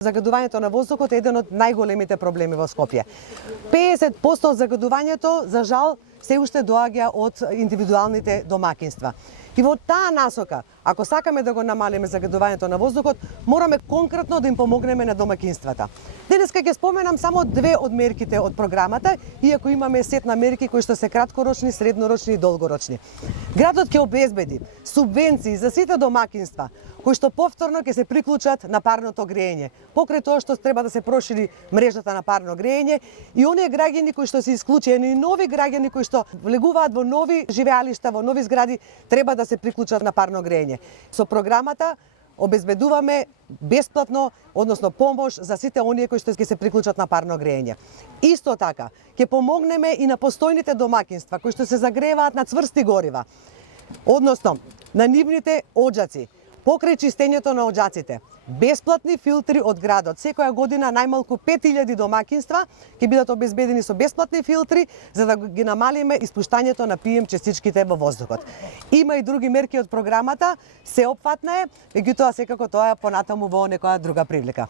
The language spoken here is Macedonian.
Загадувањето на воздухот е еден од најголемите проблеми во Скопје. 50% од загадувањето, за жал, се уште доаѓа од индивидуалните домакинства. И во таа насока, ако сакаме да го намалиме загадувањето на воздухот, мораме конкретно да им помогнеме на домакинствата. Денеска ќе споменам само две од мерките од програмата, иако имаме сет на мерки кои што се краткорочни, среднорочни и долгорочни. Градот ќе обезбеди субвенции за сите домакинства кои што повторно ќе се приклучат на парното грејење. Покрај тоа што треба да се прошири мрежата на парно грејење и оние граѓани кои што се исклучени и нови граѓани кои што влегуваат во нови живеалишта, во нови згради, треба да се приклучат на парно грејење. Со програмата обезбедуваме бесплатно, односно помош за сите оние кои што ќе се приклучат на парно грејење. Исто така, ќе помогнеме и на постојните домакинства кои што се загреваат на цврсти горива, односно на нивните оџаци. Покрај чистењето на оџаците, бесплатни филтри од градот. Секоја година најмалку 5000 домакинства ќе бидат обезбедени со бесплатни филтри за да ги намалиме испуштањето на PM честичките во воздухот. Има и други мерки од програмата, сеопфатна е, меѓутоа секако тоа е понатаму во некоја друга прилика.